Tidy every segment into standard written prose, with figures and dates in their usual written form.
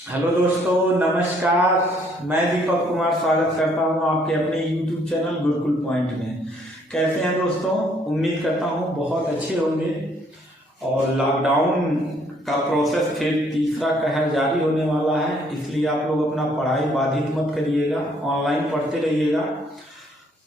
Hello दोस्तों, नमस्कार। मैं दीपक कुमार स्वागत करता हूं आपके अपने YouTube चैनल गुरुकुल पॉइंट में। कैसे हैं दोस्तों? उम्मीद करता हूं बहुत अच्छे होंगे। और लॉकडाउन का प्रोसेस फिर तीसरा कहर जारी होने वाला है, इसलिए आप लोग अपना पढ़ाई बाधित मत करिएगा, ऑनलाइन पढ़ते रहिएगा।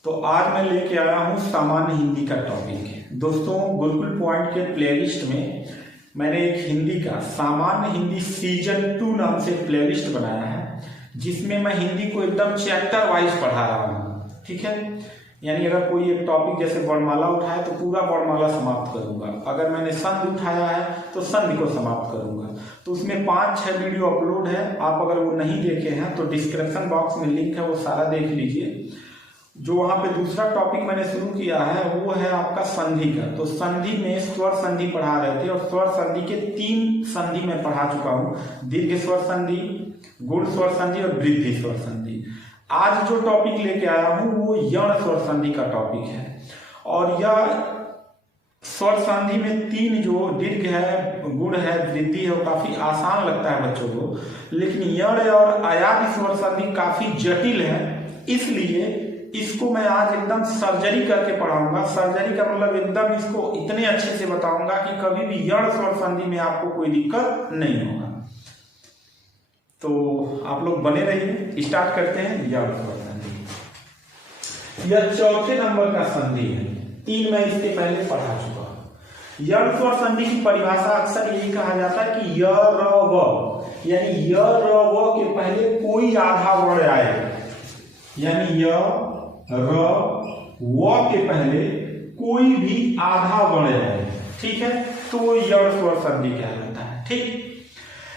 तो आज मैं लेके आया हूँ सामान्य हिंदी का टॉपिक। दोस्तों, गुरुकुल पॉइंट के प्लेलिस्ट में मैंने एक हिंदी का सामान्य हिंदी सीजन 2 नाम से प्लेलिस्ट बनाया है, जिसमें मैं हिंदी को एकदम चैप्टर वाइज पढ़ा रहा हूँ। ठीक है, यानी अगर कोई एक टॉपिक जैसे वर्णमाला उठाए तो पूरा वर्णमाला समाप्त करूंगा। अगर मैंने संधि उठाया है तो संधि को समाप्त करूंगा। तो उसमें 5-6 वीडियो अपलोड है। आप अगर वो नहीं देखे हैं तो डिस्क्रिप्शन बॉक्स में लिंक है, वो सारा देख लीजिए। जो वहां पे दूसरा टॉपिक मैंने शुरू किया है वो है आपका संधि का। तो संधि में स्वर संधि पढ़ा रहे थे, और स्वर संधि के 3 संधि में पढ़ा चुका हूँ: दीर्घ स्वर संधि, गुण स्वर संधि और वृद्धि स्वर संधि। आज जो टॉपिक लेके आया हूँ वो यण स्वर संधि का टॉपिक है। और यह स्वर संधि में 3 जो दीर्घ है, गुण है, वृद्धि है, वो काफी आसान लगता है बच्चों को। लेकिन यण और आयात स्वर संधि काफी जटिल है, इसलिए इसको मैं आज एकदम सर्जरी करके पढ़ाऊंगा। सर्जरी का मतलब एकदम इसको इतने अच्छे से बताऊंगा कि कभी भी यण स्वर संधि में आपको कोई दिक्कत नहीं होगा। तो आप लोग बने रहिए। स्टार्ट करते हैं यण स्वर संधि। यह चौथे नंबर का संधि है। 3 मैं इसके पहले पढ़ा चुका हूं। यण स्वर संधि की परिभाषा अक्सर यही कहा जाता है कि य र व, यानी य र व के पहले कोई आधा वर्ण आए, यानी य र व के पहले कोई भी आधा वर्ण है। ठीक है, तो वो यण स्वर संधि कहलाता है। ठीक,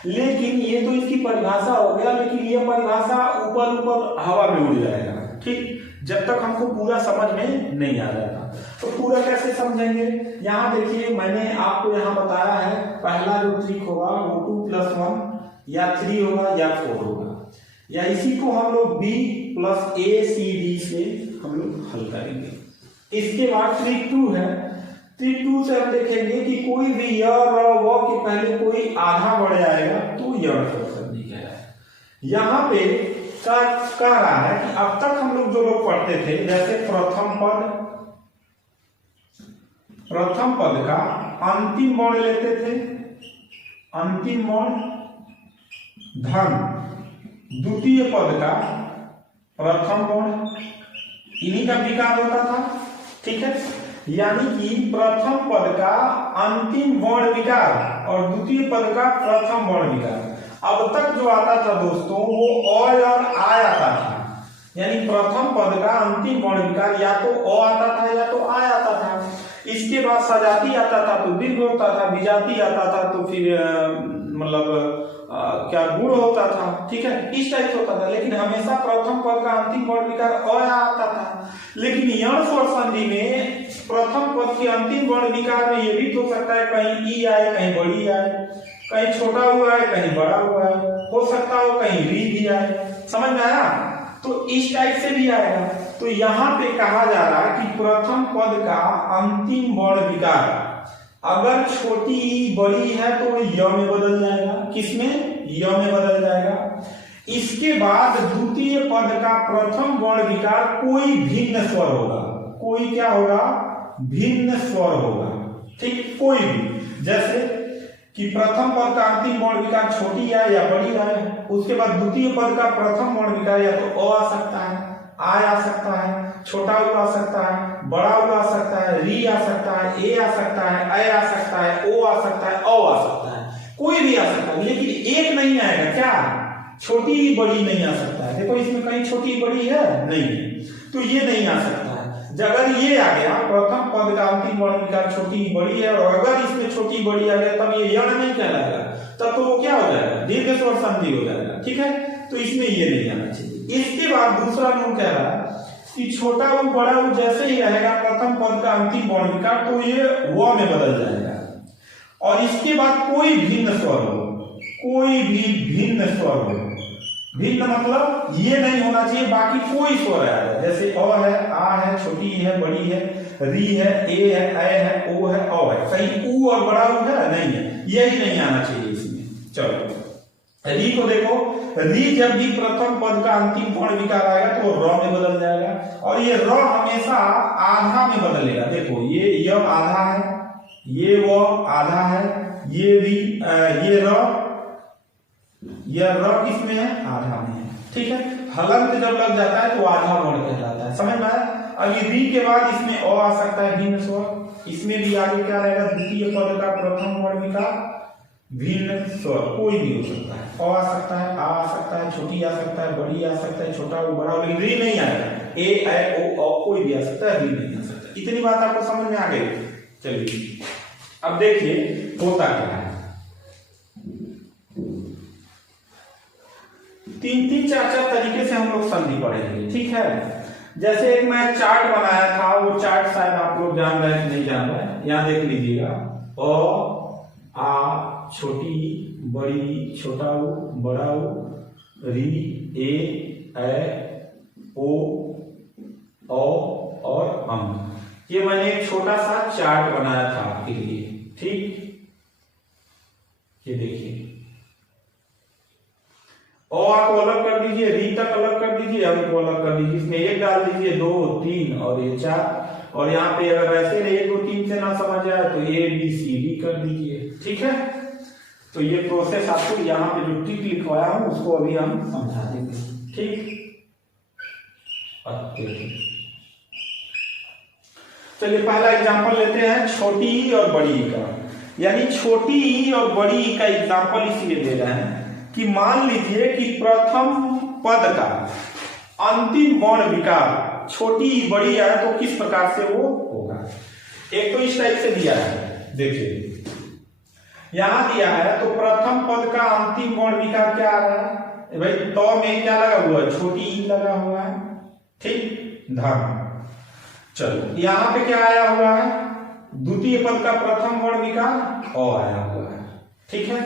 लेकिन ये तो इसकी परिभाषा हो गया, लेकिन ये परिभाषा ऊपर ऊपर हवा में उड़ जाएगा। ठीक, जब तक हमको पूरा समझ में नहीं आ जाता। तो पूरा कैसे समझेंगे? यहाँ देखिए, मैंने आपको यहाँ बताया है पहला जो ट्रिक होगा वो 2+1 या 3 होगा या 4 होगा, या इसी को हम लोग B + ACD से हम लोग हल करेंगे। इसके बाद ट्रिक 2 है। ट्रिक 2 से हम देखेंगे कि कोई भी य र व के पहले कोई आधा वर्ण आएगा तो यण स्वर संधि कहलाएगा। यहाँ पे कह रहा है कि अब तक हम लोग जो लोग पढ़ते थे, जैसे प्रथम पद का अंतिम वर्ण लेते थे, अंतिम वर्ण धन, द्वितीय पद का प्रथम वर्ण, इन्हीं का विकार होता था। ठीक है, यानी कि प्रथम पद का अंतिम वर्ण विकार और द्वितीय पद का प्रथम वर्ण विकार। अब तक जो आता था दोस्तों वो अ और आ आता था, यानी प्रथम पद का अंतिम वर्ण विकार या तो अ आता था या तो आ आता था। इसके बाद सजाती आता था तो दीर्घ होता था, विजाती आता था तो फिर मतलब क्या गुण होता था। ठीक है, इस टाइप से होता था, लेकिन हमेशा प्रथम पद का अंतिम वर्ण विकार अ आता था। लेकिन यण स्वर संधि में प्रथम पद के अंतिम वर्ण विकार में ये भी हो सकता है कहीं ई आए, कहीं बड़ी आए, कहीं छोटा हुआ है, कहीं बड़ा हुआ है, हो सकता हो कहीं री भी आए। समझ में आया? तो इस टाइप से भी आएगा। तो यहाँ पे कहा जा रहा है कि प्रथम पद का अंतिम वर्ण विकार अगर छोटी ई बड़ी है तो य में बदल जाएगा। किसमें? य में बदल जाएगा। इसके बाद द्वितीय पद का प्रथम वर्ण विकार कोई भिन्न स्वर होगा। कोई क्या होगा? भिन्न स्वर होगा। ठीक, कोई भी, जैसे कि प्रथम पद का अंतिम वर्ण विकार छोटी आए या बड़ी आए, उसके बाद द्वितीय पद का प्रथम वर्ण विकार या तो अ आ सकता है, आ सकता है, छोटा उ आ सकता है, बड़ा उ आ सकता है, री आ सकता है, ए आ सकता है, ए आ सकता है, ओ आ सकता है, औ आ सकता है, कोई भी आ सकता है। लेकिन एक नहीं आएगा, क्या? छोटी बड़ी नहीं आ सकता है। देखो इसमें कहीं छोटी बड़ी है नहीं, तो ये नहीं आ सकता है। अगर ये आ गया प्रथम पद का अंतिम वर्ण विकार छोटी बड़ी है, और अगर इसमें छोटी बड़ी आ गया तब ये यण नहीं कहलाएगा, तब तो वो क्या हो जाएगा? दीर्घ स्वर संधि हो जाएगा। ठीक है, तो इसमें ये नहीं आना चाहिए। इसके बाद दूसरा नियम कह रहा है कि छोटा उ बड़ा उ जैसे ही रहेगा प्रथम पद का अंतिम वर्ण विकार तो ये व में बदल जाएगा। और इसके बाद कोई भिन्न स्वर हो, कोई भी भिन्न स्वर हो, भिन्न मतलब ये नहीं होना चाहिए बाकी कोई स्वर आएगा, जैसे अ है, आ है, छोटी है, बड़ी है, री है, ए है, ए है, ओ है, औ है। कहीं ऊ और बड़ा ऊ है? नहीं है, यही नहीं आना चाहिए इसमें। चलो री को देखो, री जब भी प्रथम पद का अंतिम वर्ण विकार आएगा तो र में बदल जाएगा, और ये र हमेशा आधा में बदलेगा। देखो ये य आधा है, ये वो आधा है, ये री ये र, यह र किस में है? आधा में है। ठीक है, हलंत जब लग जाता है तो आधा वर्ण कहलाता है। समझ में आया? अभी री के बाद इसमें अ आ सकता है भिन्न स्वर, इसमें भी आगे क्या रहेगा? द्वितीय पद का प्रथम वर्ण विकार भिन्न स्वर, कोई भी हो सकता है। अ आ सकता है, आ सकता है, छोटी आ सकता है, बड़ी आ सकता है, छोटा वो बड़ा, लेकिन री नहीं आएगा। ए ऐ ओ अ कोई भी आ सकता है, री नहीं आ सकता। इतनी बात आपको समझ में आ गई? चलिए अब देखिए होता क्या है। 3-3 4-4 तरीके से हम लोग संधि पढ़ेंगे। ठीक है, जैसे एक मैं चार्ट बनाया था, वो चार्ट शायद आप लोग जान रहे हैं नहीं जान रहे हैं, यहां देख लीजिएगा। अ आ छोटी बड़ी छोटा उ बड़ा उ, री ए ऐ ओ और अम। ये मैंने एक छोटा सा चार्ट बनाया था आपके लिए। ठीक, ये देखिए, अ को अलग कर दीजिए, री तक अलग कर दीजिए, अम को अलग कर दीजिए। इसमें एक डाल दीजिए, 2 3 और ये 4, और यहाँ पे अगर ऐसे 1 2 3 से ना समझ आए तो ए बी सी डी कर दीजिए। ठीक है, तो ये प्रोसेस आपको यहाँ पे जो टिक लिखवाया हूं उसको अभी हम समझा देंगे। ठीक, चलिए पहला एग्जांपल लेते हैं छोटी ई और बड़ी ई का। यानी छोटी ई और बड़ी ई का एग्जांपल इसलिए दे रहे हैं कि मान लीजिए कि प्रथम पद का अंतिम वर्ण विकार छोटी ई बड़ी है तो किस प्रकार से वो होगा। एक तो इस टाइप से दिया है, देखिए यहां दिया है तो प्रथम पद का अंतिम वर्ण विकार क्या आ रहा है भाई? तो में क्या लगा हुआ है? छोटी ई लगा हुआ है। ठीक, धन। चलो यहां पे क्या आया हुआ है? द्वितीय पद का प्रथम वर्ण विकार अ आया हुआ है। ठीक है,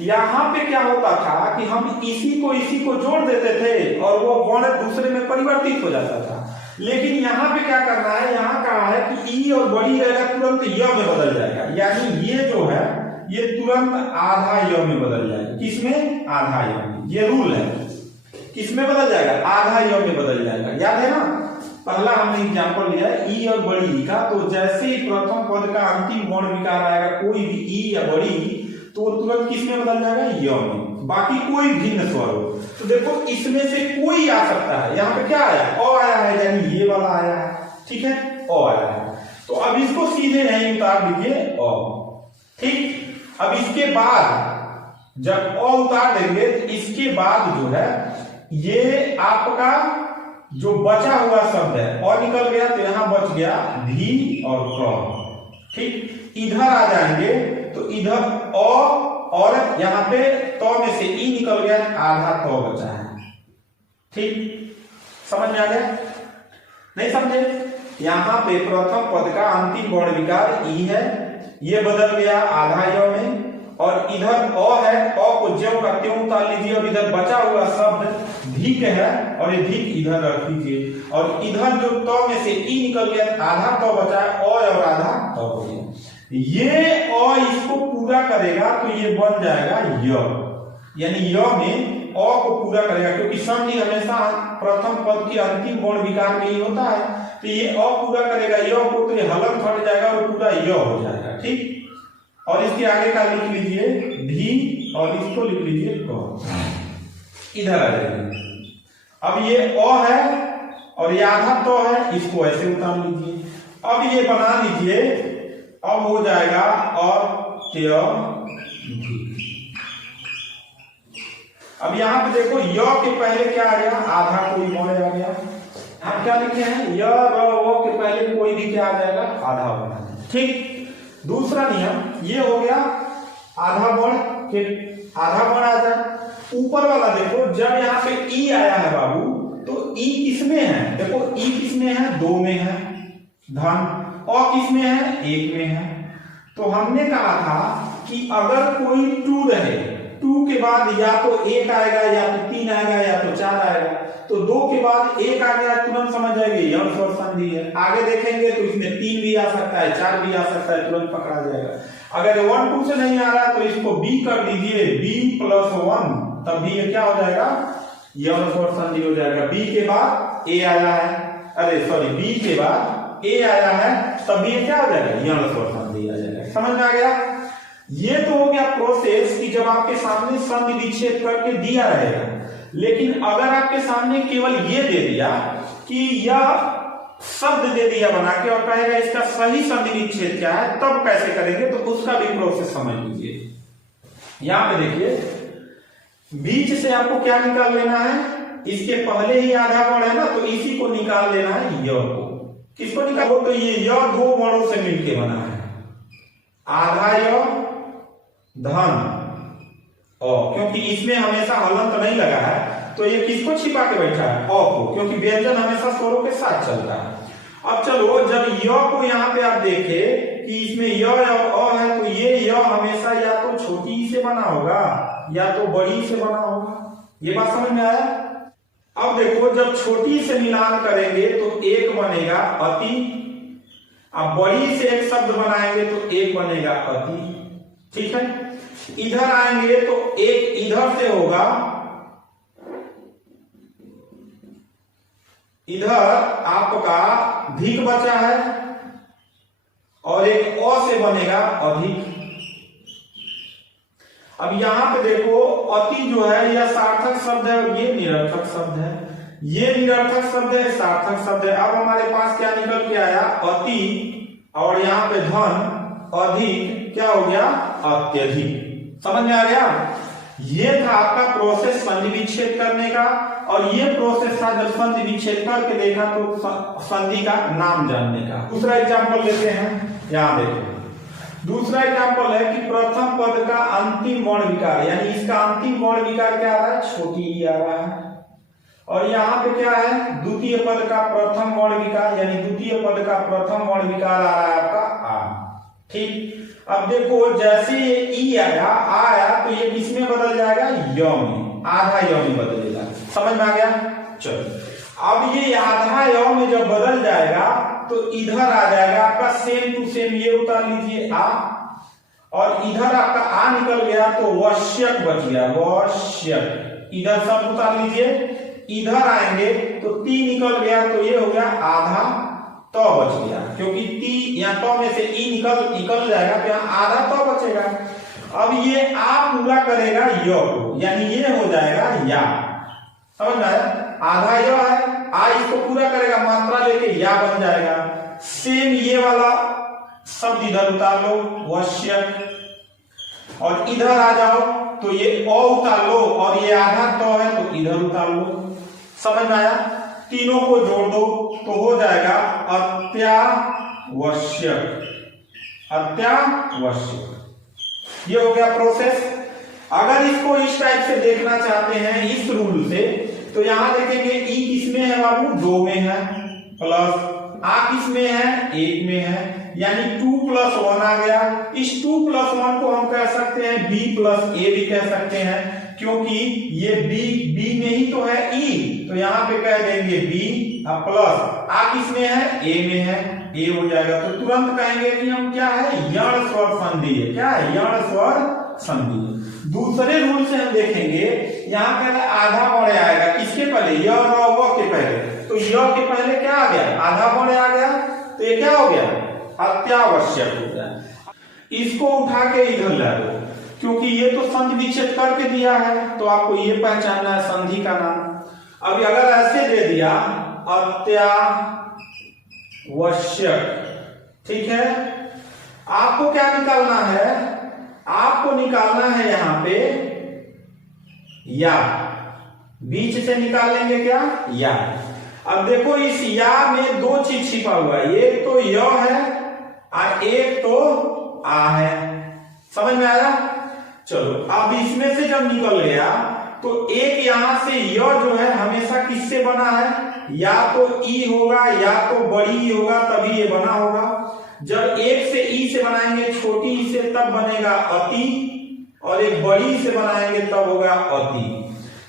यहां पे क्या होता था कि हम इसी को जोड़ देते थे और वो वर्ण दूसरे में परिवर्तित हो जाता था। लेकिन यहाँ पे क्या करना है? यहाँ कहा है कि ई और बड़ी रहेगा तुरंत य में बदल जाएगा। यानी ये जो है ये तुरंत आधा य में बदल जाएगा। किसमें? आधा य में। ये रूल है, किसमें बदल जाएगा? आधा य में बदल जाएगा। याद है ना, पहला हमने एग्जांपल लिया है ई और बड़ी ई का। तो जैसे ही प्रथम पद का अंतिम वर्ण विकार आएगा कोई भी ई या बड़ी ई, तो वो तुरंत किसमें बदल जाएगा? य में। बाकी कोई भिन्न स्वर हो तो देखो इसमें से कोई आ सकता है। यहाँ पे क्या आया? अ आया है, यानी ये वाला आया है। ठीक है, अ आया है। तो अब इसको सीधे नहीं उतार दीजिए अ। ठीक, अब इसके बाद जब अ उतार देंगे तो इसके बाद जो है ये आपका जो बचा हुआ शब्द है और निकल गया तो यहां बच गया भी और क। ठीक, इधर आ जाएंगे तो इधर अ और यहां पे तो में से ई निकल गया, आधा तो बचा है। ठीक, समझ में आ गया? नहीं समझे? यहां पे प्रथम पद का अंतिम वर्ण विकार ई है, ये बदल गया आधा य में, और इधर अ है, अ को ज्यों का त्यों उतार लीजिए, और इधर बचा हुआ शब्द धिक है और ये धिक इधर रख दीजिए, और इधर जो तो में से ई निकल गया, आधा तो बचा है, अ और आधा तो हो गया। ये अ इसको पूरा करेगा तो ये बन जाएगा य। यानी य में अ को पूरा करेगा, क्योंकि संधि हमेशा प्रथम पद के अंतिम वर्ण विकार में ही होता है। तो ये अ पूरा करेगा य को, तो ये हलंत हट जाएगा और पूरा य हो जाएगा। ठीक, और इसके आगे का लिख लीजिए धी और इसको लिख लीजिए क। इधर आ जाइए। अब ये अ है और ये आधा तो है, इसको ऐसे उतार लीजिए। अब ये बना लीजिए, अब हो जाएगा और त्य धी। अब यहां पे देखो य के पहले क्या आ गया? आधा कोई वर्ण आ गया। हम क्या लिखे हैं? य र वो के पहले कोई भी क्या आ जाएगा? आधा वर्ण। ठीक, दूसरा नियम ये हो गया, आधा वर्ण के आधा वर्ण आ जाए। ऊपर वाला देखो, जब यहाँ पे ई आया है बाबू, तो ई किसमें है? देखो ई किसमें है? 2 में है धन। अ किसमें है? 1 में है। तो हमने कहा था कि अगर कोई 2 रहे, 2 के बाद या तो 1 आएगा, या तो 3 आएगा, या तो 4 आएगा। तो 2 के बाद 1 आ गया, तुरंत समझ जाएंगे यह स्वर संधि है। आगे देखेंगे तो इसमें 3 भी आ सकता है, 4 भी आ सकता है, तुरंत पकड़ा जाएगा। अगर 1 2 से नहीं आ रहा तो इसको b कर दीजिए, b प्लस 1, तब भी ये क्या हो जाएगा, यौन स्वर संधि हो जाएगा। b के बाद a आया है, अरे सॉरी b के बाद a आया है, तब भी ये क्या हो जाएगा, यौन स्वर संधि आ जाएगा। समझ में आ गया? ये तो हो गया प्रोसेस कि जब आपके सामने संधि विच्छेद करके दिया रहेगा। लेकिन अगर आपके सामने केवल ये दे दिया कि यह शब्द दे दिया बना के और कहेगा इसका सही संधि विच्छेद क्या है, तब कैसे करेंगे, तो उसका भी प्रोसेस समझ लीजिए। यहां पे देखिए, बीच से आपको क्या निकाल लेना है, इसके पहले ही आधा वर्ण है ना, तो इसी को निकाल लेना है, य को। किसको निकालो, तो ये य दो वर्णों से मिलके बना है, आधा य धन अ, क्योंकि इसमें हमेशा हलंत नहीं लगा है, तो ये किसको छिपा के बैठा है, अ को, क्योंकि व्यंजन हमेशा स्वरों के साथ चलता है। अब चलो, जब य को यहाँ पे आप देखें कि इसमें य और अ है, तो ये य हमेशा या तो छोटी से बना होगा या तो बड़ी से बना होगा। ये बात समझ में आया? अब देखो, जब छोटी से मिलान करेंगे तो एक बनेगा अति, अब बड़ी से एक शब्द बनाएंगे तो एक बनेगा अति, ठीक है। इधर आएंगे तो एक इधर से होगा, इधर आपका धिक बचा है और एक अ से बनेगा अधिक। अब यहां पे देखो, अति जो है यह सार्थक शब्द है और ये निरर्थक शब्द है, ये निरर्थक शब्द है, सार्थक शब्द है। अब हमारे पास क्या निकल के आया, अति, और यहाँ पे धन, अधिक, क्या हो गया, अत्यधिक। समझ में आ गया? ये था आपका प्रोसेस संधि विच्छेद करने का, और ये प्रोसेस था जब संधि विच्छेद करके देखा तो संधि का नाम जानने का। दूसरा एग्जांपल लेते हैं, यहां देखो। दूसरा एग्जांपल है कि प्रथम पद का अंतिम वर्ण विकार, यानी इसका अंतिम वर्ण विकार क्या आ रहा है, छोटी ही आ रहा है। और यहाँ पे क्या है, द्वितीय पद का प्रथम वर्ण विकार, यानी द्वितीय पद का प्रथम वर्ण विकार आ रहा है आपका आ। ठीक, अब देखो, जैसे ये ई आया तो ये किसमें बदल जाएगा, य में, आधा य में बदलेगा। समझ में आ गया? चलो, अब ये आधा य में जब बदल जाएगा तो इधर आ जाएगा आपका सेम टू सेम, ये उतार लीजिए आ, और इधर आपका आ निकल गया तो वश्यक बच गया, वश्यक। इधर सब उतार लीजिए, इधर आएंगे तो ती निकल गया, तो ये हो गया आधा तो बच गया, क्योंकि ती या तो में से ई निकल जाएगा तो यहाँ आधा तो बचेगा। अब ये आ पूरा करेगा य को, यानी ये हो जाएगा या। समझ में आया? आधा य है, आ इसको पूरा करेगा, मात्रा लेके या बन जाएगा। सेम ये वाला शब्द इधर उतार लो, वश्यक, और इधर आ जाओ तो ये अ उतार लो, और ये आधा तो है तो इधर उतार लो। समझ में आया? तीनों को जोड़ दो तो हो जाएगा अत्यावश्यक, अत्यावश्यक। ये हो गया प्रोसेस। अगर इसको इस टाइप से देखना चाहते हैं, इस रूल से, तो यहां देखेंगे ई किसमें है बाबू, 2 में है, प्लस आ किसमें है, 1 में है, यानी 2 + 1 आ गया। इस 2 + 1 को हम कह सकते हैं b + a भी कह सकते हैं, क्योंकि ये b में ही तो है e, तो यहाँ पे कह देंगे b प्लस आ किसमें है, a में है, a हो जाएगा। तो तुरंत कहेंगे कि हम क्या है, यण स्वर संधि है। क्या है, यण स्वर संधि। दूसरे रूल से हम देखेंगे, यहाँ कह रहा है आधा वर्ण आएगा, किसके पहले, य और व के पहले, तो य के पहले क्या आ गया, आधा वर्ण आ गया, तो ये क्या हो गया, अत्यावश्यक हो गया। इसको उठा के इधर ला दो, क्योंकि ये तो संधि विच्छेद करके दिया है, तो आपको ये पहचानना है संधि का नाम। अभी अगर ऐसे दे दिया अत्यावश्यक, ठीक है, आपको क्या निकालना है, आपको निकालना है यहां पे या, बीच से निकालेंगे क्या, या। अब देखो इस या में 2 चीज छिपा हुआ है, एक तो य है और एक तो आ है। समझ में आया? चलो, अब इसमें से जब निकल गया तो एक यहां से य जो है हमेशा किससे बना है, या तो ई होगा या तो बड़ी ई होगा, तभी ये बना होगा। जब एक से ई से बनाएंगे छोटी ई से, तब बनेगा अति, और एक बड़ी से बनाएंगे तब होगा अति।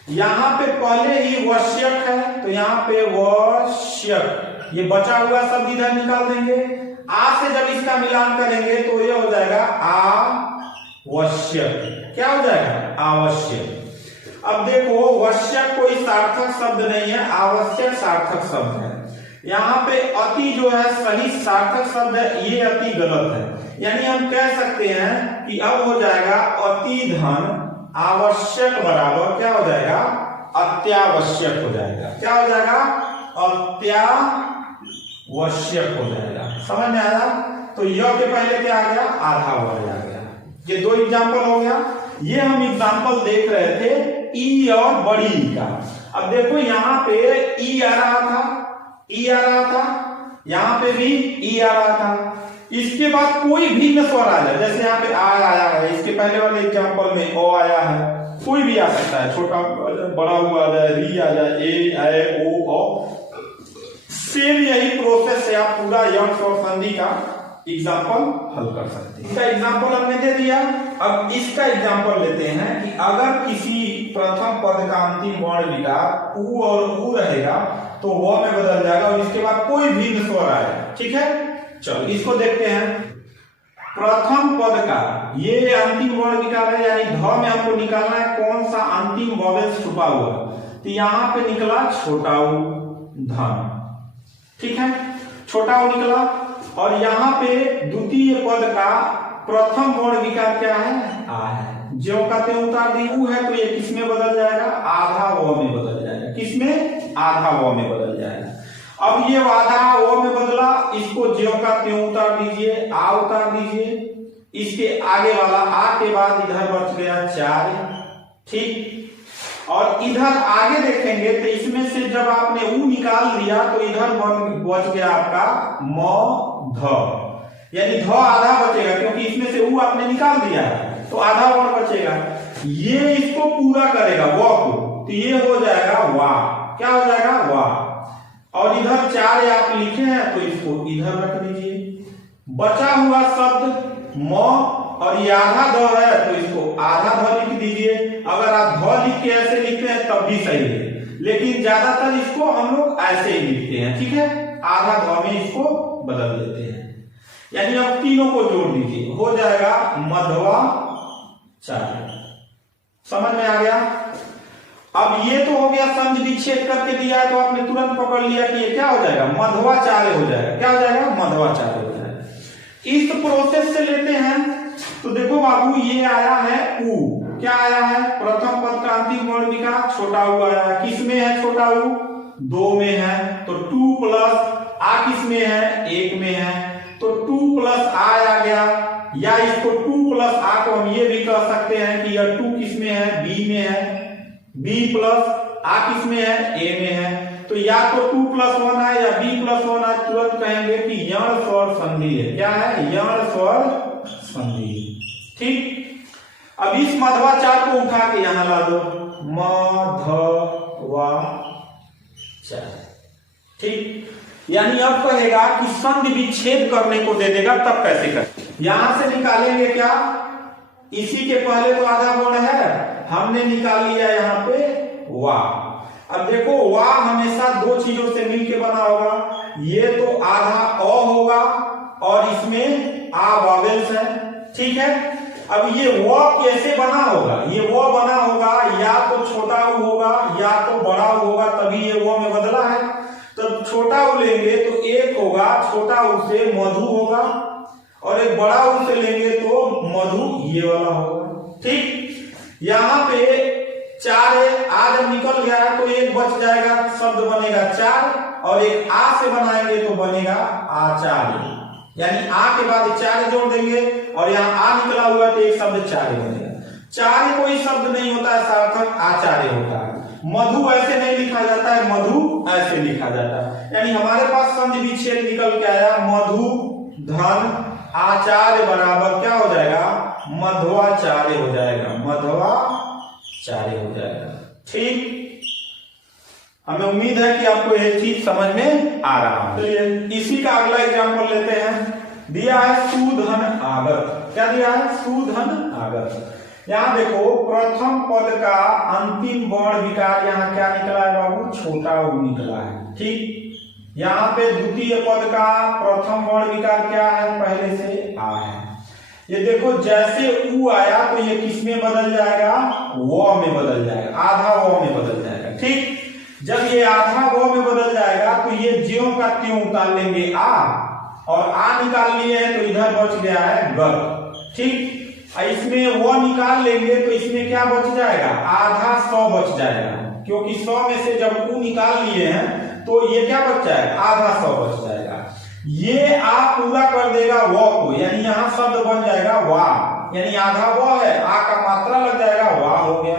यहां पे पहले ही वश्यक है, तो यहां पे वश्यक, ये बचा हुआ शब्द इधर निकाल देंगे, आ से जब इसका मिलान करेंगे तो ये हो जाएगा आवश्यक। क्या हो जाएगा? आवश्यक। अब देखो वश्यक कोई सार्थक शब्द नहीं है, आवश्यक सार्थक शब्द है। यहाँ पे अति जो है सही सार्थक शब्द है, ये अति गलत है। यानी हम कह सकते हैं कि अब हो जाएगा अति धन आवश्यक बराबर क्या हो जाएगा? अत्यावश्यक हो जाएगा। क्या हो जाएगा? अत्यावश्यक हो जाएगा। समझ में आया? तो य के पहले क्या आ गया? आधा वर्ग आ गया। ये दो एग्जाम्पल हो गया। ये हम एग्जाम्पल देख रहे थे ई और बड़ी ई का। अब देखो यहाँ पे ई आ रहा था, ई आ रहा था, यहाँ पे भी ई आ रहा था। इसके बाद कोई भिन्न स्वर आ जाए, जैसे यहाँ पे आ आया है, इसके पहले वाले एग्जाम्पल में ओ आया है, कोई भी आ सकता है, छोटा बड़ा हुआ आ जाए, री आ जाए, ए आए ओ सेम यही प्रोसेस से आप पूरा यक्ष और संधि का एग्जाम्पल हल कर सकते हैं। इसका एग्जाम्पल हमने दे दिया। अब इसका एग्जाम्पल लेते हैं कि अगर किसी प्रथम पद का अंतिम वर्ण विकार उ और उ रहेगा तो वह में बदल जाएगा और इसके बाद कोई भिन्न स्वर आएगा। ठीक है, चलो इसको देखते हैं। प्रथम पद का ये अंतिम वर्ण विकार है, यानी ध में हमको निकालना है कौन सा अंतिम वॉवेल छुपा हुआ। तो यहाँ पे निकला छोटा उ धन। ठीक है, छोटा उ निकला। और यहाँ पे द्वितीय पद का प्रथम वर्ण विकार क्या है? आ है। जो का त्यों उतार दी उ है, तो ये किसमें बदल जाएगा? आधा व में बदल जाएगा। किसमें? आधा व में बदल जाएगा। अब ये आधा व में बदला, इसको ज्यों का त्यों उतार दीजिए, आ उतार दीजिए। इसके आगे वाला आ के बाद इधर बच गया 4। ठीक, और इधर आगे देखेंगे तो इसमें से जब आपने उ निकाल दिया तो इधर बच गया आपका म ध, यानी ध आधा बचेगा, क्योंकि इसमें से उ आपने निकाल दिया है तो आधा वर्ण बचेगा। ये इसको पूरा करेगा व को, तो ये हो जाएगा वाह। क्या हो जाएगा? वाह। और इधर 4 आप लिखे हैं तो इसको इधर रख दीजिए। बचा हुआ शब्द म और ये आधा ध है तो इसको आधा ध लिख दीजिए। अगर आप ध लिख के ऐसे लिखते हैं तब भी सही है, लेकिन ज्यादातर इसको हम लोग ऐसे ही लिखते हैं। ठीक है, आधा ध में इसको बदल देते हैं। यानी अब तीनों को जोड़ दीजिए, हो जाएगा मध्वा 4। समझ में आ गया? अब ये तो हो गया संधि विच्छेद करके दिया है तो आपने तुरंत पकड़ लिया कि ये क्या हो जाएगा? मध्वा 4 हो जाएगा। क्या हो जाएगा? मध्वा 4 हो जाएगा। इस प्रोसेस से लेते हैं तो देखो बाबू, ये आया है उ। क्या आया है? प्रथम पद का अंतिम वर्ण विकार छोटा उ आया है। किस में है छोटा उ? 2 में है। तो 2 प्लस आ किस में है? 1 में है। तो 2 प्लस आ गया, या इसको 2 प्लस आ को हम ये भी कह सकते हैं कि यह 2 किस में है? बी में है। बी प्लस आ किस में है? ए में है। तो या तो 2 प्लस 1 है या बी प्लस 1 है, तुरंत कहेंगे कि यण स्वर संधि है। क्या है? यण स्वर संधि। ठीक, अब इस मध्वा 4 को उठा के यहां ला दो, मध्वा 4। ठीक, यानी अब कहेगा कि संधि विच्छेद करने को दे देगा, तब कैसे कर? यहां से निकालेंगे क्या? इसी के पहले तो आधा वर्ण है, हमने निकाल लिया यहाँ पे वाह। अब देखो वाह हमेशा 2 चीजों से मिलके बना होगा। ये तो आधा अ होगा और इसमें आ वॉवेल्स है। ठीक है, अब ये व कैसे बना होगा? ये व बना होगा या तो छोटा उ होगा या तो बड़ा उ होगा, तभी ये व में बदला है। तो छोटा उ लेंगे तो एक होगा, छोटा उ से मधु होगा, और एक बड़ा उ से लेंगे तो मधु ये वाला होगा। ठीक, यहाँ पे 4 आ जब निकल गया है तो एक बच जाएगा, शब्द बनेगा 4, और एक आ से बनाएंगे तो बनेगा आचार्य। यानी आ के बाद 4 जोड़ देंगे और यहाँ आ निकला हुआ तो एक शब्द 4 बनेगा। 4 कोई शब्द नहीं होता है सार्थक, आचार्य होता है। मधु ऐसे नहीं लिखा जाता है, मधु ऐसे लिखा जाता है। यानी हमारे पास संधि विच्छेद निकल के आया, मधु धन आचार्य बराबर क्या हो जाएगा? मध्वाचार्य हो जाएगा। मध्वाचार्य हो जाएगा। ठीक, हमें उम्मीद है कि आपको यह चीज समझ में आ रहा है। चलिए इसी का अगला एग्जाम्पल लेते हैं। दिया है सुधन आगत। क्या दिया है? सुधन आगत। यहाँ देखो प्रथम पद का अंतिम वर्ण विकार यहाँ क्या निकला है बाबू? छोटा उ निकला है। ठीक, यहाँ पे द्वितीय पद का प्रथम वर्ण विकार क्या है, पहले से आ है। ये देखो जैसे ऊ आया तो ये किस में बदल जाएगा, व में बदल जाएगा, आधा व में बदल जाएगा। ठीक, जब ये आधा व में बदल जाएगा तो ये ज्यों का त्यों उतार लेंगे आ, और आ निकाल लिए हैं तो इधर बच गया है ग। ठीक, इसमें वो निकाल लेंगे तो इसमें क्या बच जाएगा, आधा 100 बच जाएगा, क्योंकि 100 में से जब ऊ निकाल लिए हैं तो ये क्या बच जाएगा, आधा 100 बच जाएगा। ये आ पूरा कर देगा वो को, यानी यहाँ शब्द बन जाएगा वाह, यानी आधा वो है, आ का मात्रा लग जाएगा, वाह हो गया।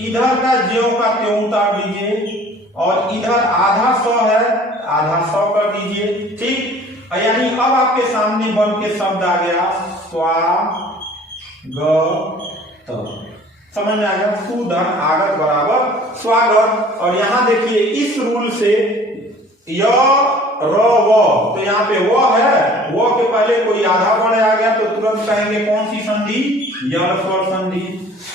इधर का ज्यों का त्यों उतार दीजिए, और इधर आधा 100 है, आधा 100 कर दीजिए। ठीक, यानी अब आपके सामने बन के शब्द आ गया स्वागत। समझ में आ गया, सुधन आगत बराबर स्वागत। और यहाँ देखिए इस रूल से य र व, तो यहाँ पे वो है, वो के पहले कोई आधा वर्ण आ गया तो तुरंत कहेंगे कौन सी संधि, यण स्वर संधि।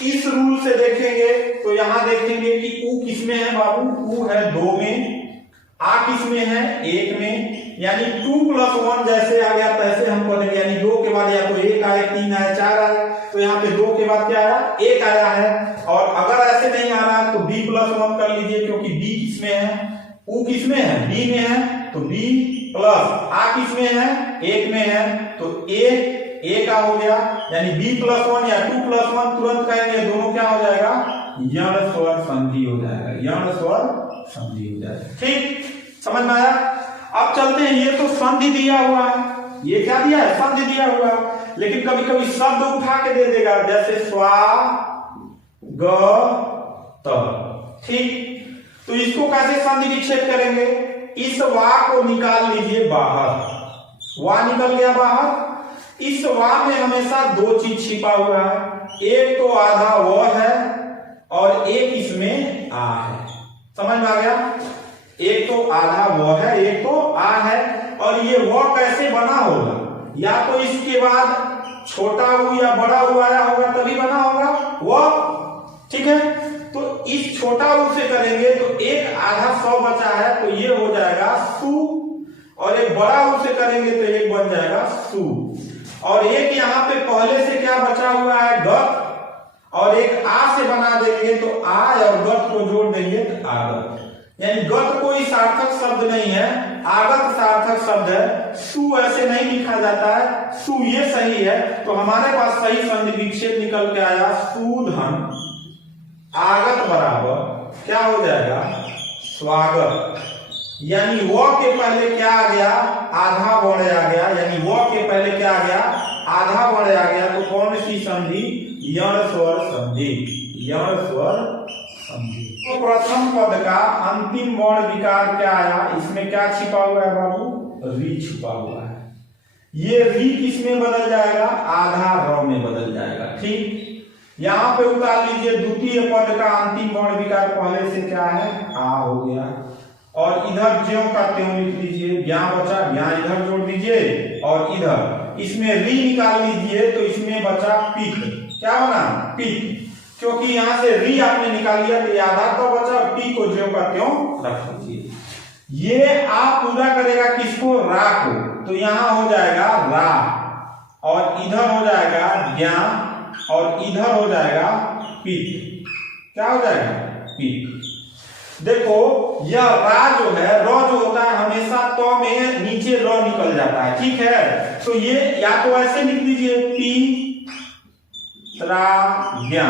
इस रूल से देखेंगे तो यहाँ देखेंगे कि ऊ किसमें है बाबू, ऊ है 2 में, आ किसमें है 1 में, यानी 2 + 1 जैसे आ गया तैसे हम करेंगे, यानी 2 के बाद या तो 1 आए, 3 आए, 4 आए, तो यहाँ पे 2 के बाद क्या आया, 1 आया है। और अगर ऐसे नहीं आ रहा तो b + 1 कर लीजिए, क्योंकि b किसमें है, ऊ किसमें है, b में है, तो b प्लस आ किसमें है, 1 में है, तो a का हो गया, यानी b + 1 या 2 + 1 तुरंत कहेंगे दोनों क्या हो जाएगा, यण स्वर संधि हो जाएगा, यण स्वर संधि हो जाएगा। ठीक, समझ में आया। अब चलते हैं, ये तो संधि दिया हुआ है, ये क्या दिया है, संधि दिया हुआ है, लेकिन कभी कभी शब्द उठा के दे देगा, जैसे स्वागत। ठीक, तो इसको कैसे संधि विच्छेद करेंगे, इस वा को निकाल लीजिए बाहर, वा निकल गया बाहर। इस वा में हमेशा 2 चीज छिपा हुआ है, एक तो आधा वो है और एक इसमें आ है। समझ में आ गया, एक तो आधा वो है, एक तो आ है। और ये वो कैसे बना होगा, या तो इसके बाद छोटा ऊ या बड़ा ऊ आया होगा तभी बना होगा वो। ठीक है, तो इस छोटा ऊ से करेंगे तो एक आधा 100 बचा है, तो ये हो जाएगा सु, और एक बड़ा ऊ से करेंगे तो एक बन जाएगा सु, और एक यहाँ पे पहले से क्या बचा हुआ है गत, और एक आ से बना देंगे तो आ और गत को जोड़ देंगे तो आगत। यानी गत कोई सार्थक शब्द नहीं है, आगत सार्थक शब्द है। सु ऐसे नहीं लिखा जाता है, सु ये सही है, तो हमारे पास सही संधि विच्छेद निकल के आया, सुधन आगत बराबर क्या हो जाएगा, स्वागत। यानी वो के पहले क्या आ गया, आधा वर्ण आ गया, यानी वो के पहले क्या आ गया, आधा वर्ण आ गया, तो कौन सी संधि, यण स्वर संधि, यण स्वर संधि। तो प्रथम पद का अंतिम वर्ण विकार क्या आया, इसमें क्या छिपा हुआ है बाबू, री छिपा हुआ है। ये री किस में बदल जाएगा, आधा र में बदल जाएगा। ठीक, यहाँ पे उतार लीजिए द्वितीय पद का अंतिम वर्ण विकार पहले से क्या है, आ हो गया, और इधर ज्यों का त्यों लिख लीजिए, ज्ञा बचा, ज्ञा इधर जोड़ दीजिए, और इधर इसमें री निकाल लीजिए तो इसमें बचा पिक, क्या बना, पिक, क्योंकि यहाँ से री आपने निकाल लिया तो आधा तो बचा, पी को ज्यों का त्यों रख लीजिए। ये आ पूरा करेगा किसको, रा को, तो यहाँ हो जाएगा रा, और इधर हो जाएगा ज्ञा, और इधर हो जाएगा पिक, क्या हो जाएगा, पिक। देखो यह रा जो है, र जो होता है हमेशा तो में नीचे र निकल जाता है। ठीक है, तो ये या तो ऐसे लिख दीजिए पी त्रा ज्ञा,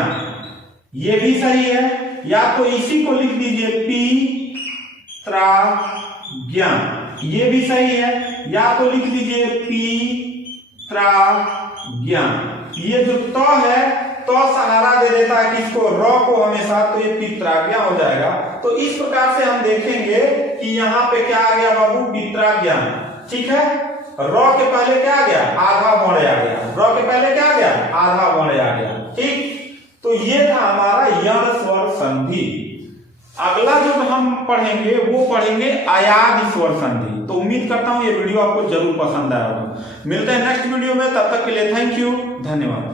ये भी सही है, या तो इसी को लिख दीजिए पी त्रा ज्ञा, ये भी सही है, या तो लिख दीजिए पी त्रा ज्ञा। ये जो त है तो सहारा दे देता है किसको, र को हमेशा, तो ये पित्राज्ञा हो जाएगा। तो इस प्रकार से हम देखेंगे कि यहाँ पे क्या आ गया बाबू, पित्राज्ञा। ठीक है, र के पहले क्या आ गया, आधा वर्ण आ गया, र के पहले क्या आ गया, आधा वर्ण आ गया। ठीक, तो ये था हमारा यण स्वर संधि। अगला जो हम पढ़ेंगे वो पढ़ेंगे अयाद स्वर संधि। तो उम्मीद करता हूं ये वीडियो आपको जरूर पसंद आया होगा। मिलते हैं नेक्स्ट वीडियो में, तब तक के लिए थैंक यू, धन्यवाद।